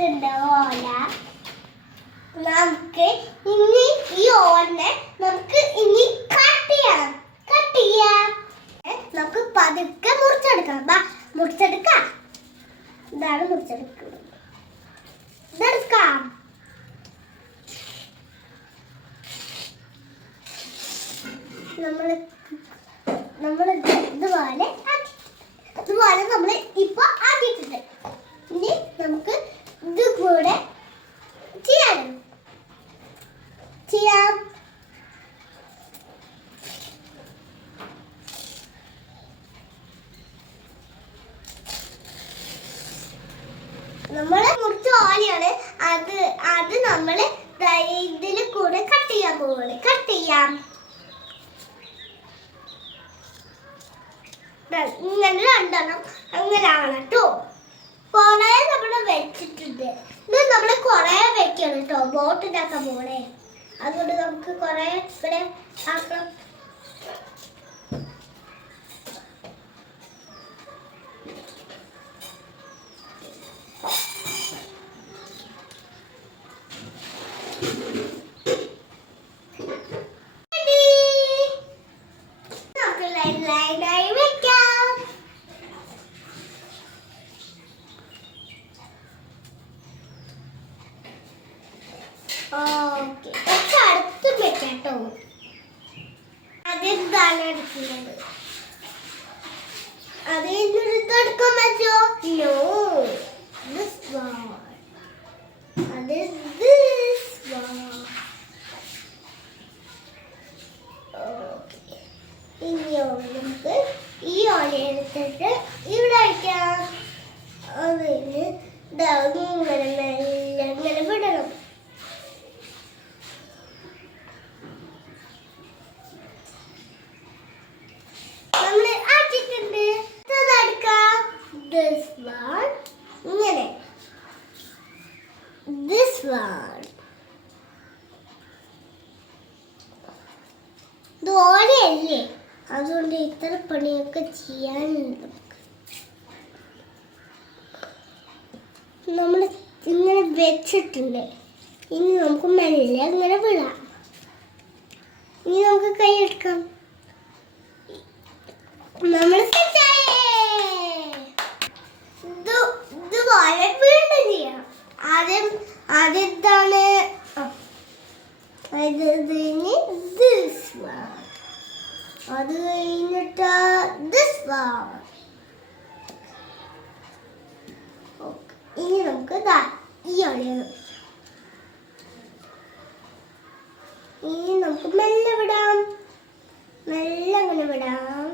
വെച്ചിട്ടുണ്ട് ഓല. നമുക്ക് ഇനി ഈ ഓലിനെ നമുക്ക് ഇനി കട്ട് ചെയ്യണം. നമുക്ക് പതുക്കെ മുറിച്ചെടുക്കണം. മുറിച്ചെടുക്കാം. ഇതാണ് മുറിച്ചെടുക്കുന്നത്. ഇതെടുക്കാം. നമ്മൾ ഇതുപോലെ നമ്മൾ ഇപ്പൊ ആക്കിയിട്ടുണ്ട്. ഇനി നമുക്ക് ഇത് കൂടെ ചെയ്യാം. നമ്മള് മുറിച്ച ഓലയാണ് അത് നമ്മള് ഇതിൽ കൂടെ കട്ട് ചെയ്യാൻ പോവാണ്. കട്ട് ചെയ്യാം. ഇങ്ങനെ രണ്ടെണ്ണം അങ്ങനെയാണ് കേട്ടോ. കൊറേ നമ്മള് വെച്ചിട്ടുണ്ട്. ഇത് നമ്മള് കൊറേ വെക്കണം കേട്ടോ. ബോട്ട് ഉണ്ടാക്കാൻ പോണേ. അതുകൊണ്ട് നമുക്ക് കൊറേ ഇവിടെ ആക്കണം. അടുത്ത് വെക്കാട്ടോ. അതെന്താണ് എടുക്കുന്നത്? അതെടുക്കാൻ പറ്റോ? No. This one. This one. Okay. ഇനി നമുക്ക് ഈ ഓല എടുത്തിട്ട് ഇവിടെ വയ്ക്കാം. അതിന് ഇങ്ങനെ മെല്ലെ ഇങ്ങനെ വിടണം. This one. ഇങ്ങനെ. This one. ഇത് ഓലയല്ലേ, അതുകൊണ്ട് ഇത്ര പണിയൊക്കെ ചെയ്യാനുണ്ട്. നമ്മൾ ഇങ്ങനെ വെച്ചിട്ടുണ്ട്. ഇനി നമുക്ക് മെല്ലെ ഇങ്ങനെ വിടാം. ഇനി നമുക്ക് കൈ എടുക്കാം. നമ്മൾ ഇതുപോലെ വീണ്ടും ചെയ്യാം. ആദ്യത്താണ് this one. അത് കഴിഞ്ഞിട്ട് this one. ഇനി നമുക്ക് ഈ ഒളിയാണ്. ഇനി നമുക്ക് മെല്ലെ വിടാം. മെല്ലെ അങ്ങനെ വിടാം.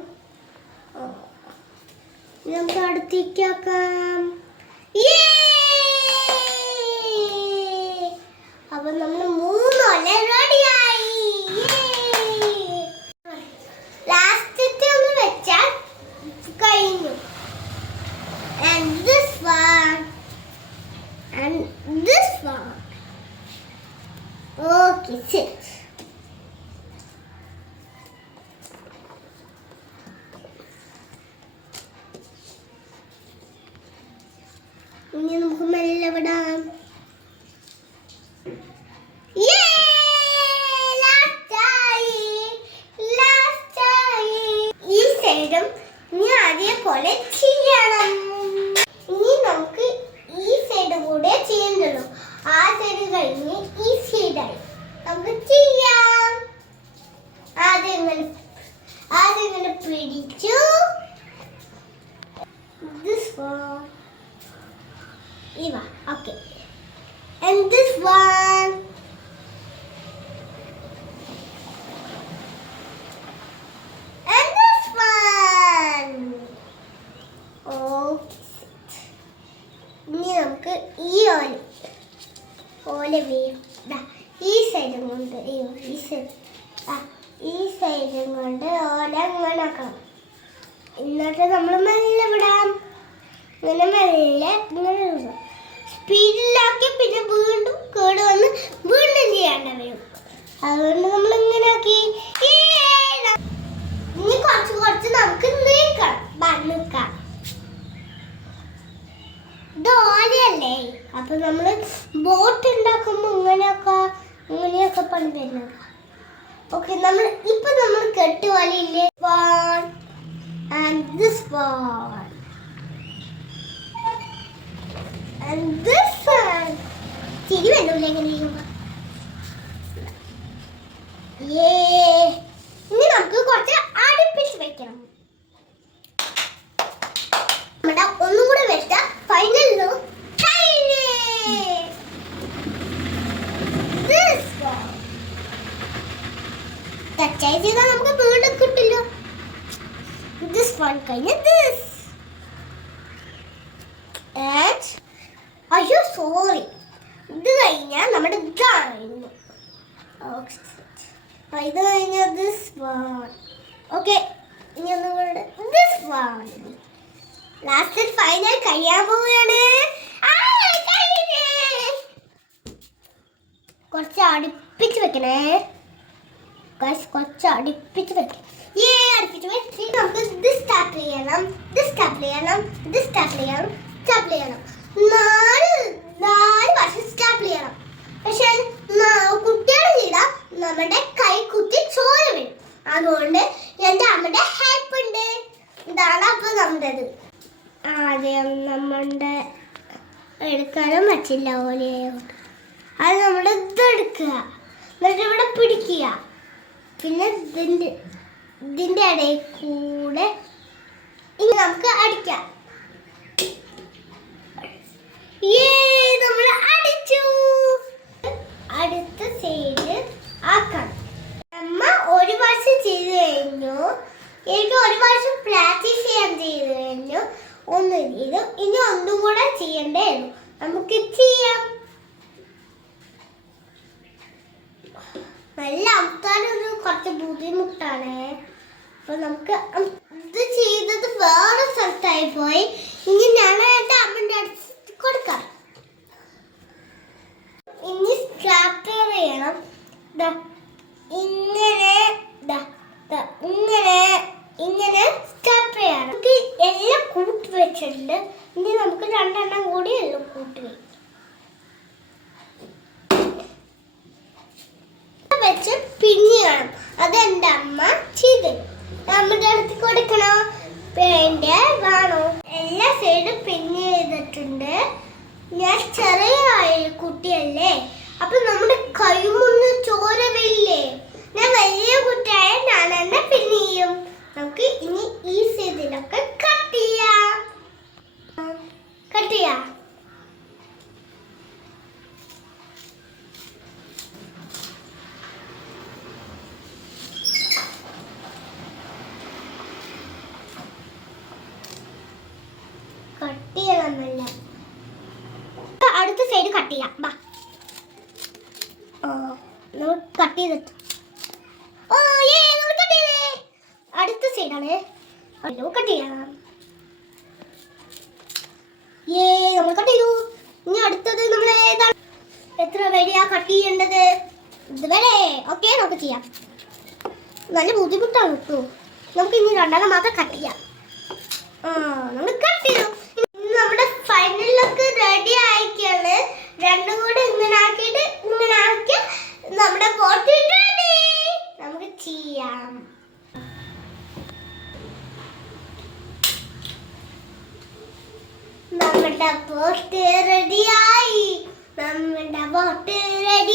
നമുക്ക് അടുത്തേക്ക് ആക്കാം. അപ്പൊ നമ്മൾ 3 ഓല റെഡിയായി. ലാസ്റ്റത്തെ ഒന്ന് വെച്ചാൽ കഴിഞ്ഞു. And this one. And this one. Okay, sit. ഇനി നമുക്ക് മെല്ലെ വിടാം. ഈ സൈഡും ഇനി അതേപോലെ ചെയ്യണം. ഇനി നമുക്ക് ഈ സൈഡ് കൂടെ ചെയ്യണ്ടല്ലോ. ആ സൈഡ് കഴിഞ്ഞ് ഈ സൈഡായി നമുക്ക് ചെയ്യാം. ആദ്യം പിടിച്ചു. This one. Okay. And this one. And this one. Okay. ഇനി നമുക്ക് ഈ ഓല വീടാ. ഈ സൈഡും കൊണ്ട് ഈ സൈഡും കൊണ്ട് ഓല അങ്ങനെ ആക്കണം. എന്നിട്ട് നമ്മൾ മെല്ലെ വിടാം. ഇങ്ങനെ മെല്ലെ ഇങ്ങനെ സ്പീഡിലാക്കി പിന്നെ വീണ്ടും കേട് വന്ന് വീണ്ടും ചെയ്യേണ്ട വരും. അതുകൊണ്ട് നമ്മൾ ഇങ്ങനെ ആക്കി. ഇനി കുറച്ച് നമുക്ക് നീക്കാം. ഇത് ഓലയല്ലേ, അല്ലേ? അപ്പൊ നമ്മള് ബോട്ട് ഉണ്ടാക്കുമ്പോ ഇങ്ങനെയൊക്കെ പണി വരുന്നത്. ഓക്കെ, നമ്മൾ കെട്ടുവലയില്ലേ, one and this one and this one. ചിരി വരൂല്ലേ ഇങ്ങനെ ചെയ്യുമ്പോ? ഇനി നമുക്ക് കുറച്ച് അടുപ്പിച്ച് വെക്കണം. നമ്മുടെ ഒന്നും കൂടെ വെച്ച ഫൈനൽ ലുക്ക് കഴിഞ്ഞേ. This one ടച്ചായി ചെയ്താൽ നമുക്ക് വീട് കിട്ടില്ല. This one കഴിഞ്ഞ this and അയ്യോ സോറി, ഇത് കഴിഞ്ഞാൽ നമ്മുടെ ഇതായിരുന്നു. ഇത് കഴിഞ്ഞ this one. ഓക്കെ, ഇനി ഒന്നുകൂടെ this one. ലാസ്റ്റ് ഫൈനൽ കഴിയാൻ പോവുകയാണ്. കുറച്ച് അടുപ്പിച്ച് വെക്കണേ, കുറച്ച് അടുപ്പിച്ച് വെക്കണം. അടുപ്പിച്ച് വെച്ച് നമുക്ക് this സ്റ്റാപ്പിൾ ചെയ്യണം, this സ്റ്റാപ്പിൾ ചെയ്യണം, this സ്റ്റാപ്പിൾ ചെയ്യണം, സ്റ്റാപ്പിൾ ചെയ്യണം. നാല് വർഷം സ്റ്റാപ്പിൾ ചെയ്യണം. പക്ഷെ കുട്ടികൾ ചെയ്താൽ നമ്മുടെ കൈ കുത്തി ചോര വീഴും. അതുകൊണ്ട് എൻ്റെ അമ്മയുടെ ഹെൽപ്പ് ഉണ്ട്. ഇതാണ് അപ്പോൾ നമ്മുടേത്. ആദ്യം നമ്മളുടെ എടുക്കാനും പറ്റില്ല ഓലയോട്ട്. അത് നമ്മുടെ ഇതെടുക്കുക, എന്നിട്ട് ഇവിടെ പിടിക്കുക. പിന്നെ ഇതിൻ്റെ ഇടയിൽ കൂടെ ഇനി നമുക്ക് അടിക്കാം. നമ്മൾ അടിച്ചു. അടുത്ത സൈഡ് ആക്കാം. അമ്മ ഒരു വർഷം ചെയ്തു കഴിഞ്ഞു. എനിക്ക് ഒരു വർഷം പ്രാക്ടീസ് ചെയ്യാൻ ചെയ്തു കഴിഞ്ഞു. ഒന്ന് ചെയ്തു, ഇനി ഒന്നും കൂടെ ചെയ്യണ്ടേന്നു. നമുക്ക് ചെയ്യാം. നല്ല അവതാരം കുറച്ച് ബുദ്ധിമുട്ടാണ്. അപ്പൊ നമുക്ക് ഇത് ചെയ്തത് വേറെ സ്ഥലത്തായി പോയി. ഇനി ഞാനായിട്ട് അമ്മൻ്റെ അടുത്ത് കൊടുക്കാം. ഇനി സ്റ്റാപ്ലർ ചെയ്യണം. ഇങ്ങനെ സ്റ്റാപ്ലർ ചെയ്യണം. നമുക്ക് എല്ലാം കൂട്ടി വെച്ചിട്ടുണ്ട്. ഇനി നമുക്ക് രണ്ടെണ്ണം കൂടി എല്ലാം കൂട്ടി വെച്ച് പിന്നെയാണ്. അത് എൻ്റെ അമ്മ ചെയ്ത് നമ്മുടെ അടുത്ത് കൊടുക്കണോ വേണ്ട വേണോ? എല്ലാ സൈഡും പിന്നെ ചെയ്തിട്ടുണ്ട്. ഞാൻ ചെറിയ കുട്ടിയല്ലേ, അപ്പൊ നമ്മുടെ കൈമൊന്ന് ചോര വരില്ലേ. ഞാൻ വലിയ കുട്ടിയായ ഞാൻ തന്നെ പിന്നെ ചെയ്യും. നമുക്ക് ഇനി ഈ സൈഡിലൊക്കെ കട്ട് ചെയ്യാം. ചെയ്യണമെന്നില്ല. അടുത്ത സൈഡ് കട്ട് ചെയ്യാം. കട്ട് ചെയ്തിട്ട് അടുത്ത സൈഡാണ് കട്ട് ചെയ്യാം. നമ്മൾ കട്ട് ചെയ്തു. ഇനി അടുത്തത് നമ്മൾ ഏതാണ് എത്ര വരെയാ കട്ട് ചെയ്യേണ്ടത്? ഇതുവരെ. ഓക്കെ, നമുക്ക് ചെയ്യാം. നല്ല ബുദ്ധിമുട്ടാണ് കേട്ടോ. നമുക്ക് ഇനി രണ്ടെണ്ണം മാത്രം കട്ട് ചെയ്യാം. നമ്മൾ കട്ട് ചെയ്തു. നമ്മുടെ ഫൈനലൊക്കെ റെഡി ആയിക്കാണ്. രണ്ടും കൂടെ ഇങ്ങനെ ആക്കിയിട്ട് ഇങ്ങനെ ആക്കി നമ്മുടെ പോട്ട് റെഡി. നമുക്ക് ചെയ്യാം. നമ്മുടെ പോട്ട് റെഡിയായി. നമ്മുടെ പോട്ട് റെഡി.